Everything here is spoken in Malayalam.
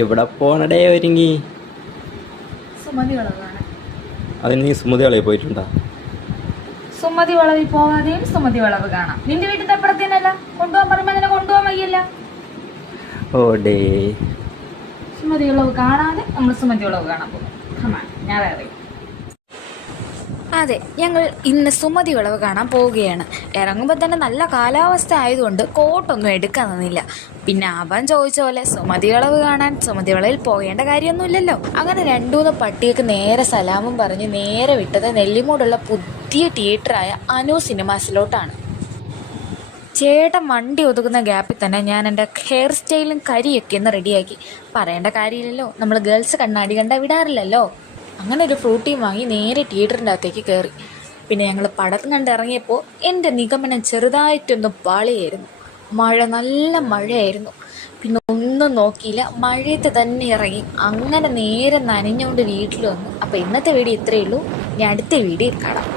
എവിടെ പോണടേ ഒരുങ്ങി? സുമതി വളവ് കാണാൻ. അതിന് നീ സുമതി വളയിൽ പോയിട്ടുണ്ടാ? സുമതി വളവിൽ പോകാതെയും സുമതി വളവ് കാണാം. നിന്റെ വീട്ടിൽ അപ്പുറത്തേനല്ല കൊണ്ടുപോകാൻ പറയുമ്പോ അങ്ങനെ കൊണ്ടുപോകാൻ വയ്യല്ല. ഓടേ സുമതി വളവ് കാണാതെ നമ്മൾ സുമതി വളവ് കാണാൻ പോകും. ഞാൻ അറിയാം. അതെ, ഞങ്ങൾ ഇന്ന് സുമതി വളവ് കാണാൻ പോവുകയാണ്. ഇറങ്ങുമ്പോൾ തന്നെ നല്ല കാലാവസ്ഥ ആയതുകൊണ്ട് കോട്ടൊന്നും എടുക്കാൻ നിന്നില്ല. പിന്നെ അവൻ ചോദിച്ച പോലെ സുമതി വളവ് കാണാൻ സുമതി വളവിൽ പോകേണ്ട കാര്യമൊന്നുമില്ലല്ലോ. അങ്ങനെ 2-3 പട്ടികൾക്ക് നേരെ സലാമും പറഞ്ഞ് നേരെ വിട്ടത് നെല്ലിമൂടുള്ള പുതിയ തിയേറ്ററായ അനു സിനിമാസിലോട്ടാണ്. ചേട്ടൻ വണ്ടി ഒതുക്കുന്ന ഗ്യാപ്പിൽ തന്നെ ഞാൻ എൻ്റെ ഹെയർ സ്റ്റൈലും കരിയൊക്കെ ഒന്ന് റെഡിയാക്കി. പറയേണ്ട കാര്യമില്ലല്ലോ, നമ്മൾ ഗേൾസ് കണ്ണാടി കണ്ടാൽ വിടാറില്ലല്ലോ. അങ്ങനെ ഒരു ഫ്രൂട്ടിയും വാങ്ങി നേരെ തിയേറ്ററിൻ്റെ അകത്തേക്ക് കയറി. പിന്നെ ഞങ്ങൾ പടം കണ്ടിറങ്ങിയപ്പോൾ എൻ്റെ നിഗമനം ചെറുതായിട്ടൊന്ന് പാളിയായിരുന്നു. നല്ല മഴയായിരുന്നു. പിന്നെ ഒന്നും നോക്കിയില്ല, മഴയത്ത് തന്നെ ഇറങ്ങി. അങ്ങനെ നേരെ നനഞ്ഞുകൊണ്ട് വീട്ടിൽ വന്നു. അപ്പോൾ ഇന്നത്തെ വീഡിയോ ഇത്രയേ ഉള്ളൂ. ഇനി അടുത്ത വീഡിയോ കാണാം.